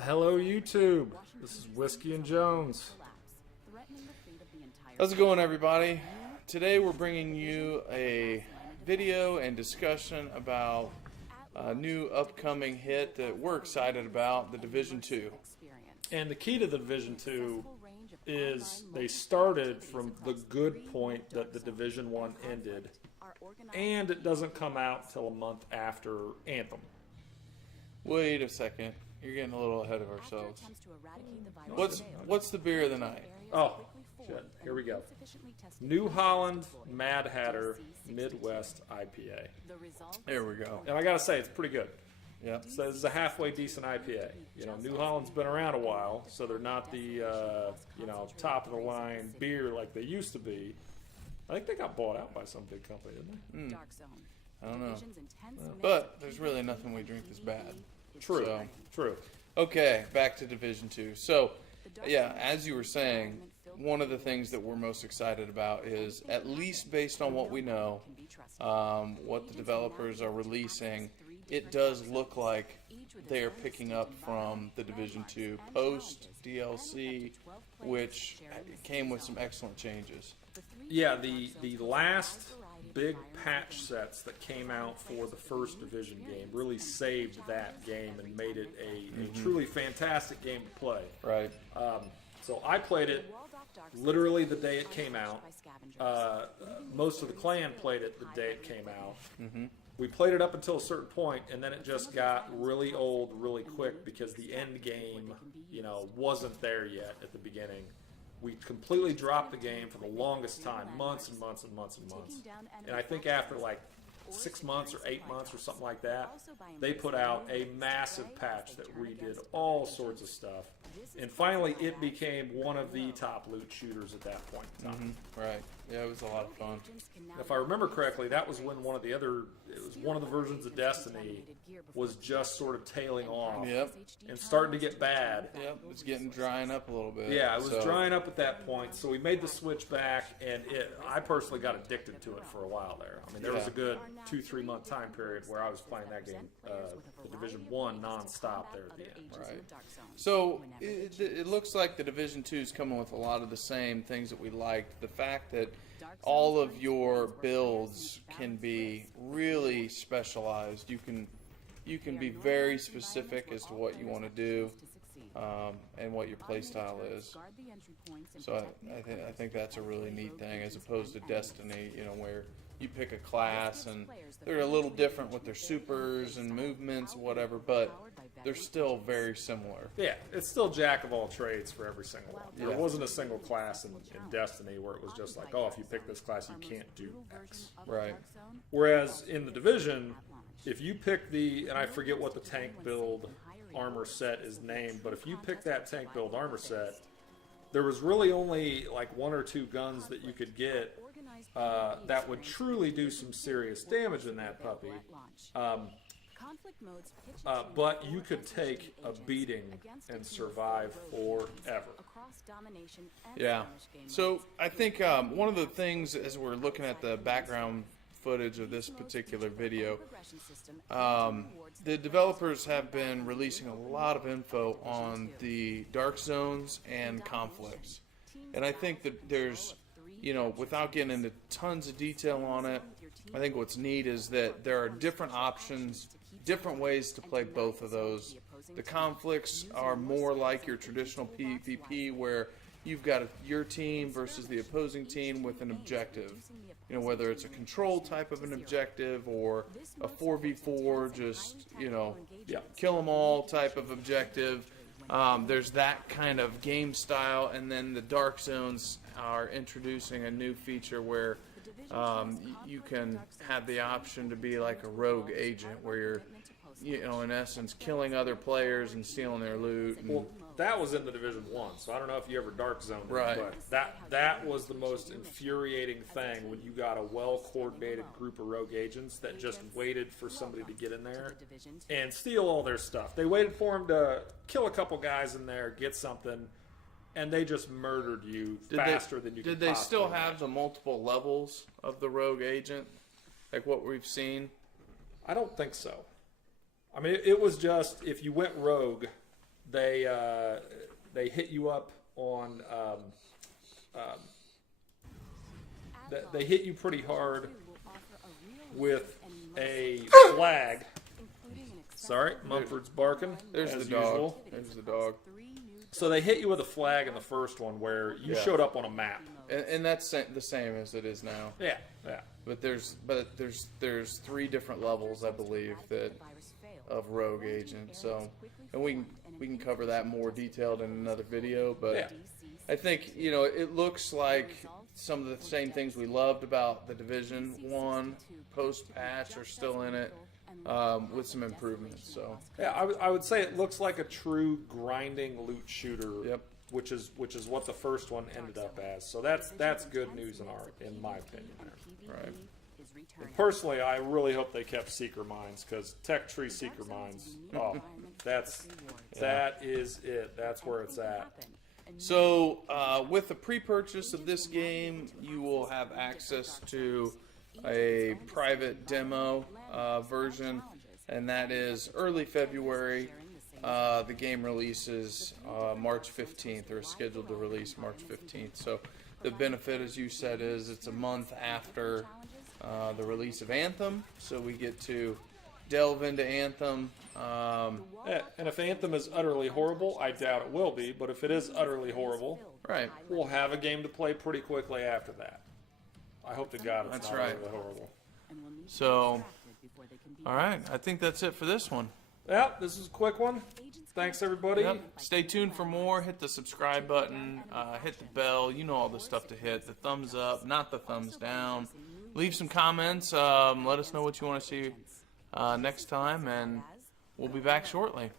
Hello, YouTube. This is Whiskey and Jones. How's it going, everybody? Today we're bringing you a video and discussion about a new upcoming hit that we're excited about, the Division 2. And the key to the Division 2 is they started from the good point that the Division 1 ended, and it doesn't come out till a month after Anthem. Wait a second. You're getting a little ahead of ourselves. What's the beer of the night? Oh, shit. Here we go. New Holland Mad Hatter Midwest IPA. There we go. And I gotta say, it's pretty good. Yeah. So this is a halfway decent IPA. You know, New Holland's been around a while, so they're not the top of the line beer like they used to be. I think they got bought out by some big company, didn't they? I don't know. But there's really nothing we drink that's bad. True. So, True. okay, back to Division 2. So, yeah, as you were saying, one of the things that we're most excited about is, at least based on what we know, what the developers are releasing, it does look like they are picking up from the Division 2 post DLC, which came with some excellent changes. Yeah, the last big patch sets that came out for the first Division game really saved that game and made it a truly fantastic game to play. Right. So I played it literally the day it came out. Most of the clan played it the day it came out. We played it up until a certain point, and then it just got really old really quick because the end game, wasn't there yet at the beginning. We completely dropped the game for the longest time, months and months and months and months. And I think after like 6 months or 8 months or something like that, they put out a massive patch that redid all sorts of stuff. And finally, it became one of the top loot shooters at that point in time. Right. Yeah, it was a lot of fun. If I remember correctly, that was when one of the versions of Destiny was just sort of tailing off. Yep. And starting to get bad. Yep, it's getting drying up a little bit. Yeah, it was drying up at that point, so we made the switch back, and I personally got addicted to it for a while there. I mean, there was a good 2-3 month time period where I was playing that game, the Division 1, non-stop there at the end. Right. So it looks like the Division 2 is coming with a lot of the same things that we liked. The fact that all of your builds can be really specialized. You can be very specific as to what you want to do and what your playstyle is. So I think that's a really neat thing, as opposed to Destiny, where you pick a class and they're a little different with their supers and movements, whatever, but they're still very similar. Yeah, it's still jack of all trades for every single one. There Yeah. wasn't a single class in Destiny where it was just like, oh, if you pick this class, you can't do X. Right. Whereas in the Division, if you pick and I forget what the tank build armor set is named, but if you pick that tank build armor set, there was really only like 1 or 2 guns that you could get that would truly do some serious damage in that puppy. But you could take a beating and survive forever. Yeah. So I think one of the things, as we're looking at the background footage of this particular video, the developers have been releasing a lot of info on the dark zones and conflicts. And I think that there's, without getting into tons of detail on it, I think what's neat is that there are different options, different ways to play both of those. The conflicts are more like your traditional PvP, where you've got your team versus the opposing team with an objective. Whether it's a control type of an objective or a 4v4, just, kill them all type of objective. There's that kind of game style, and then the dark zones are introducing a new feature where you can have the option to be like a rogue agent, where you're, in essence, killing other players and stealing their loot. Well, that was in the Division 1, so I don't know if you ever dark zoned it, Right. but that was the most infuriating thing, when you got a well-coordinated group of rogue agents that just waited for somebody to get in there and steal all their stuff. They waited for them to kill a couple guys in there, get something, and they just murdered you faster than you could Did they still possibly have the multiple levels of the rogue agent, like what we've seen? I don't think so. I mean, it was just, if you went rogue, they hit you up on they hit you pretty hard with a flag. Sorry, Mumford's barking. There's as the dog. usual. There's the dog. So they hit you with a flag in the first one where you showed up on a map. And that's the same as it is now. Yeah, yeah. But there's 3 different levels, I believe, that of rogue agent. So, and we can cover that more detailed in another video. But Yeah. I think, you know, it looks like some of the same things we loved about the Division 1 post patch are still in it, with some improvements. So Yeah, I would say it looks like a true grinding loot shooter. Yep. Which is what the first one ended up as. So that's good news in my opinion. There. right. And personally, I really hope they kept Seeker Mines, because Tech Tree Seeker Mines. Oh, that is it. That's where it's at. So, with the pre-purchase of this game, you will have access to a private demo version, and that is early February. The game releases March 15th, or is scheduled to release March 15th. So, the benefit, as you said, is it's a month after the release of Anthem, so we get to delve into Anthem. Yeah, and if Anthem is utterly horrible, I doubt it will be, but if it is utterly horrible, Right. we'll have a game to play pretty quickly after that. I hope to God it's That's not right. utterly horrible. So, all right, I think that's it for this one. Yeah, this is a quick one. Thanks, everybody. Yep. Stay tuned for more. Hit the subscribe button. Hit the bell. You know all the stuff to hit. The thumbs up, not the thumbs down. Leave some comments. Let us know what you want to see next time, and we'll be back shortly.